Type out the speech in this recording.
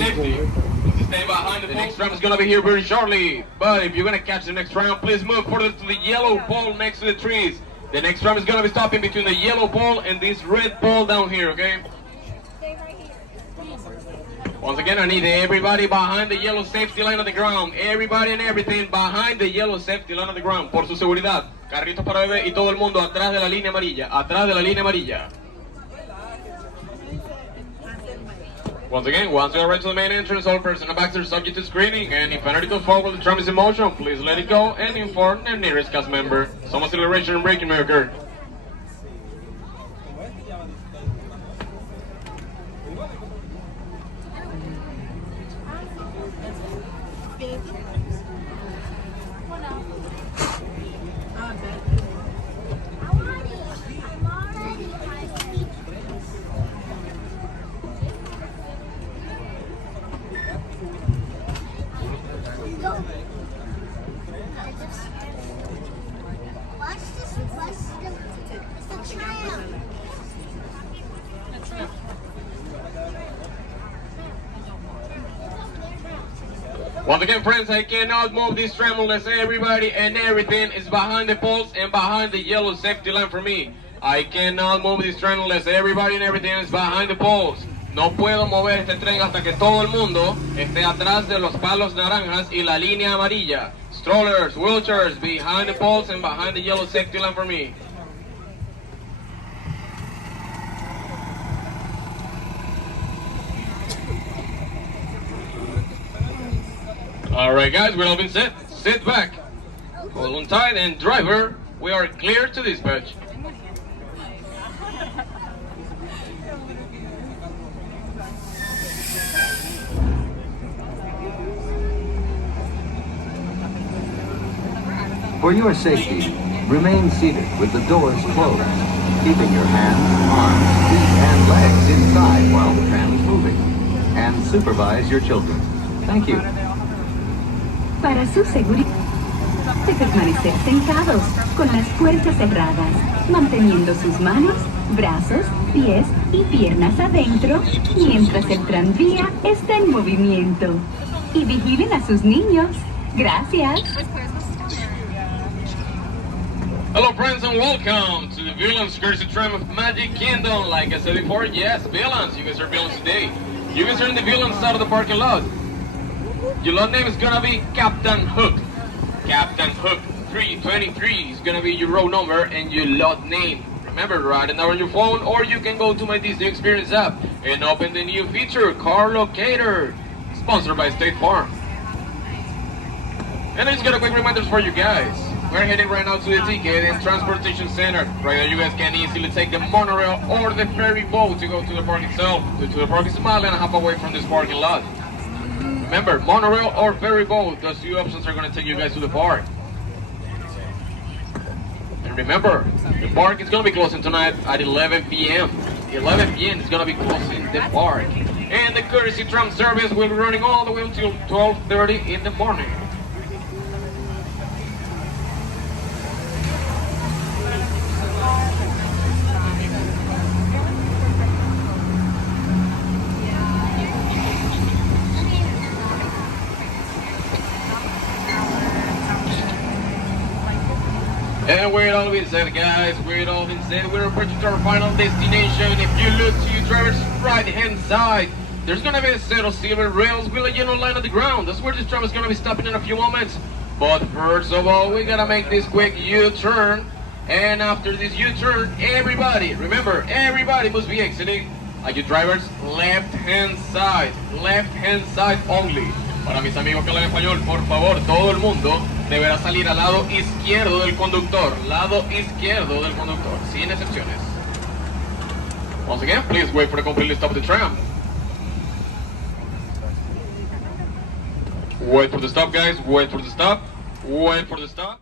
safety. Stay behind the next tram is gonna be here very shortly. But if you're gonna catch the next tram, please move further to the yellow pole next to the trees. The next tram is gonna be stopping between the yellow pole and this red pole down here, okay? Once again, I need everybody behind the yellow safety line on the ground. Everybody and everything behind the yellow safety line on the ground. Por su seguridad. Carritos para bebé y todo el mundo atrás de la línea amarilla. Atrás de la línea amarilla. Once again, once you are ready to the main entrance, all personnel backs are subject to screening. And if anything goes forward, the tram is in motion, please let it go and inform the nearest cast member. Some acceleration and braking may occur. Once again, friends, I cannot move this tram unless everybody and everything is behind the poles and behind the yellow safety line for me. I cannot move this tram unless everybody and everything is behind the poles. No puedo mover este tren hasta que todo el mundo esté atrás de los palos naranjas y la línea amarilla. Strollers, wheelchairs, behind the poles and behind the yellow safety line for me. Alright guys, we're all been set. Sit back. Hold on tight, and driver, we are clear to dispatch. For your safety, remain seated with the doors closed, keeping your hands, arms, feet, and legs inside while the tram is moving. And supervise your children. Thank you. Para su seguridad, de permanecer sentados, con las puertas cerradas, manteniendo sus manos, brazos, pies y piernas adentro, mientras el tranvía está en movimiento. Y vigilen a sus niños. Gracias. Hello friends and welcome to the Villains Courtesy Tram of Magic Kingdom. Like I said before, yes, villains. You guys are villains today. You guys are in the villain side of the parking lot. Your lot name is gonna be Captain Hook. Captain Hook 323 is gonna be your row number and your lot name. Remember, write it down on your phone, or you can go to my Disney Experience app and open the new feature, Car Locator, sponsored by State Farm. And I just got a quick reminders for you guys. We're heading right now to the Ticket and Transportation Center. Right now you guys can easily take the monorail or the ferry boat to go to the park itself. To the park is a mile and a half away from this parking lot. Remember, monorail or ferry boat, those two options are going to take you guys to the park. And remember, the park is going to be closing tonight at 11 p.m. 11 p.m. is going to be closing the park. And the courtesy tram service will be running all the way until 12:30 in the morning. And with all been said, guys, with all been said, we're approaching to our final destination. If you look to your driver's right-hand side, there's going to be a set of silver rails with a yellow line on the ground. That's where this tram is going to be stopping in a few moments. But first of all, we got to make this quick U-turn. And after this U-turn, everybody, remember, everybody must be exiting at your driver's left-hand side only. Para mis amigos que hablan español, por favor, todo el mundo deberá salir al lado izquierdo del conductor. Lado izquierdo del conductor, sin excepciones. Once again, please wait for the complete stop of the tram. Wait for the stop, guys. Wait for the stop. Wait for the stop.